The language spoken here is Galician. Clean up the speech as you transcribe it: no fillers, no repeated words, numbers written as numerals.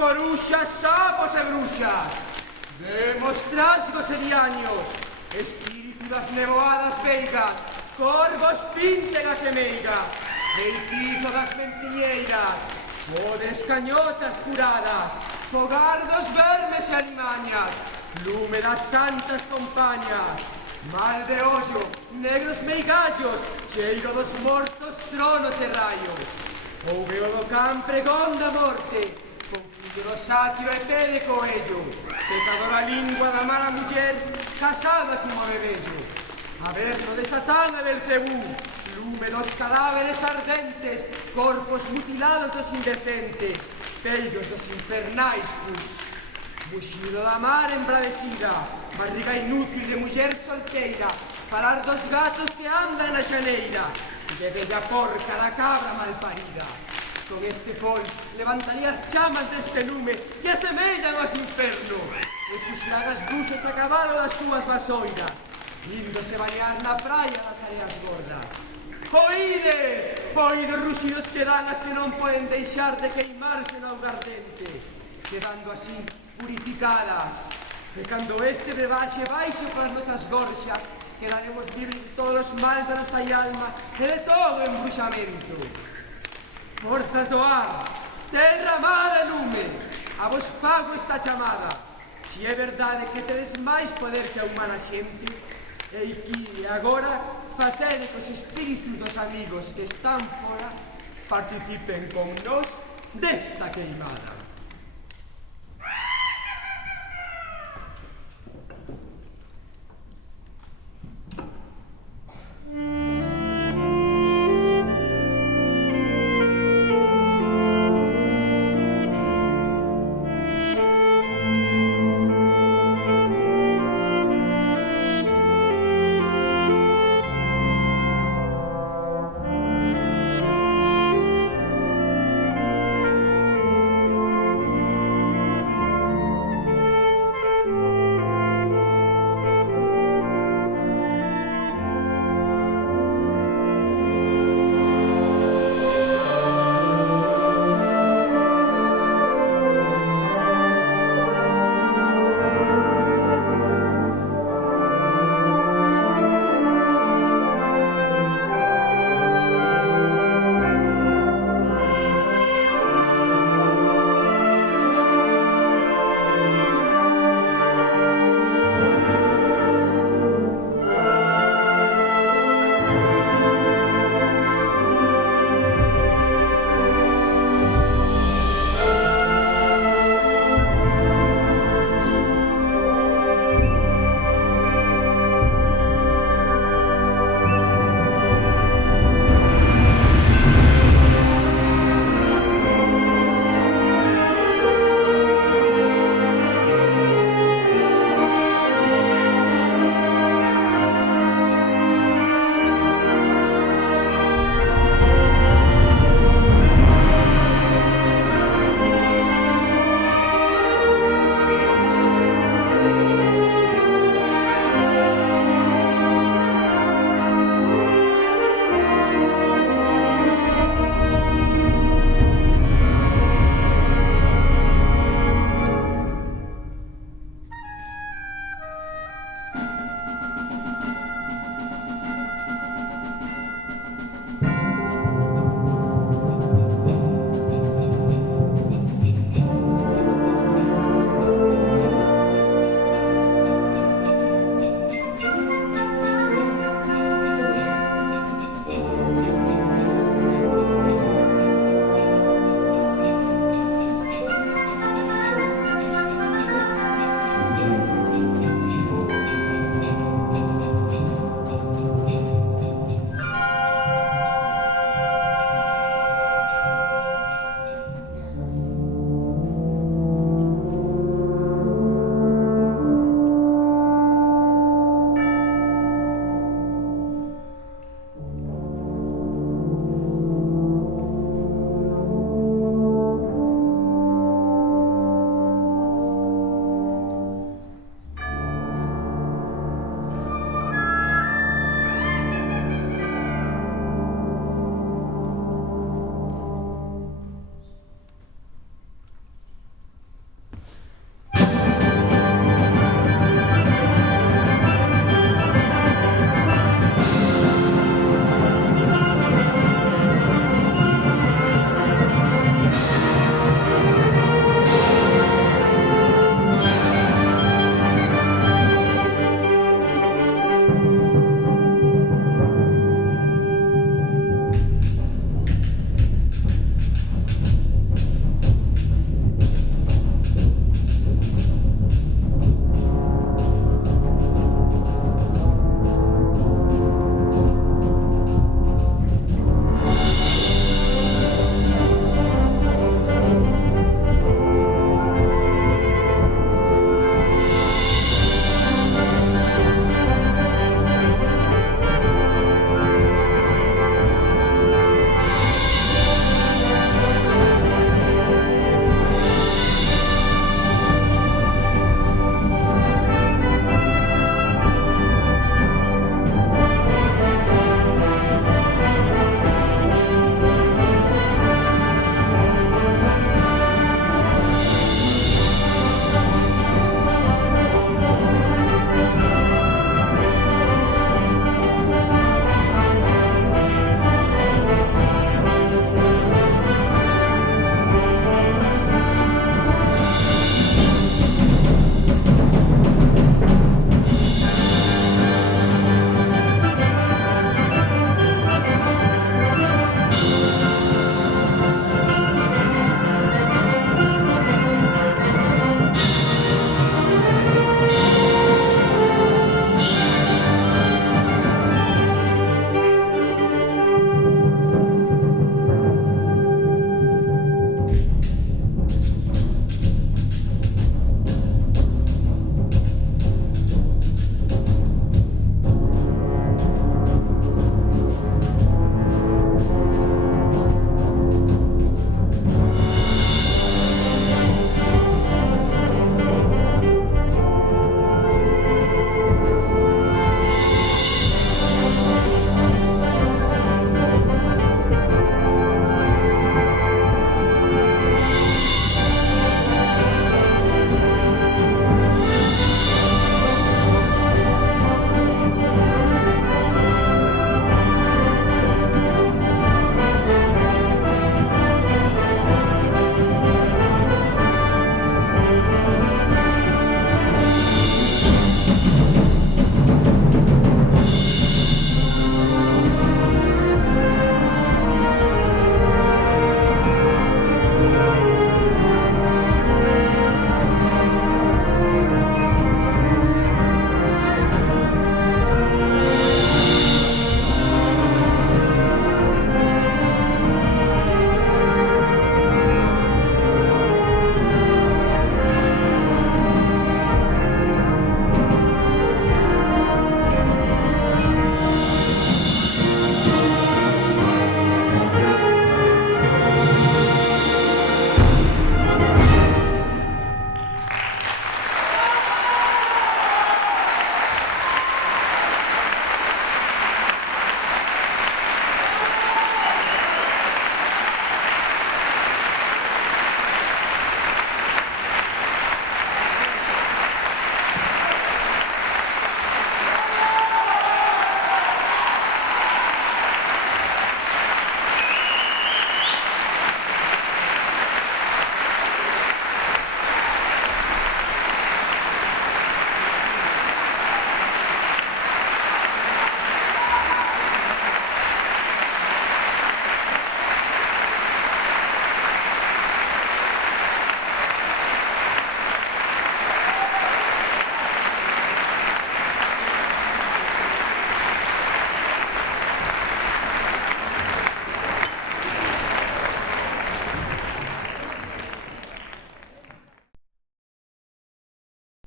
coruxas, sapos e bruxas. Demostrasgos e diaños, espíritu das nevoadas veigas, corvos píntegas e meigas, feitizo das mentiñeiras, podes cañotas furadas, fogar dos vermes e alimañas, lume das santas compañas, mal de ollo, negros meigallos, cheiro dos mortos, tronos e raios, o veo do can pregón da morte, confundo do sátiro e pé de coello, pecadora lingua da mala muller, casada como bebello, aberto de Satán e Belcebú, lume dos cadáveres ardentes, corpos mutilados dos indecentes, peidos dos infernais pus. Buxido da mar embravecida, barriga inútil de muller solteira, falar dos gatos que andan na xaneira, de bella porca da cabra malparida. Con este fol levantaría as chamas deste lume que asemellan aos do inferno, e fuxirán as bruxas a cabalo das súas vasoiras, índose bañar na praia das areas gordas. Oíde! Oíde ruxidos que dan as que non poden deixar de queimarse no augardente, quedando así purificadas, e cando este bebaxe baixo para as nosas gorxas, quedaremos libres de todos os males da nosa alma e de todo o embruxamento. Forzas do ar, terra, mar e lume, a vos fago esta chamada. Si é verdade que tedes máis poder que a humana xente, e que agora facede que os espíritus dos amigos que están fora participen con nós desta queimada.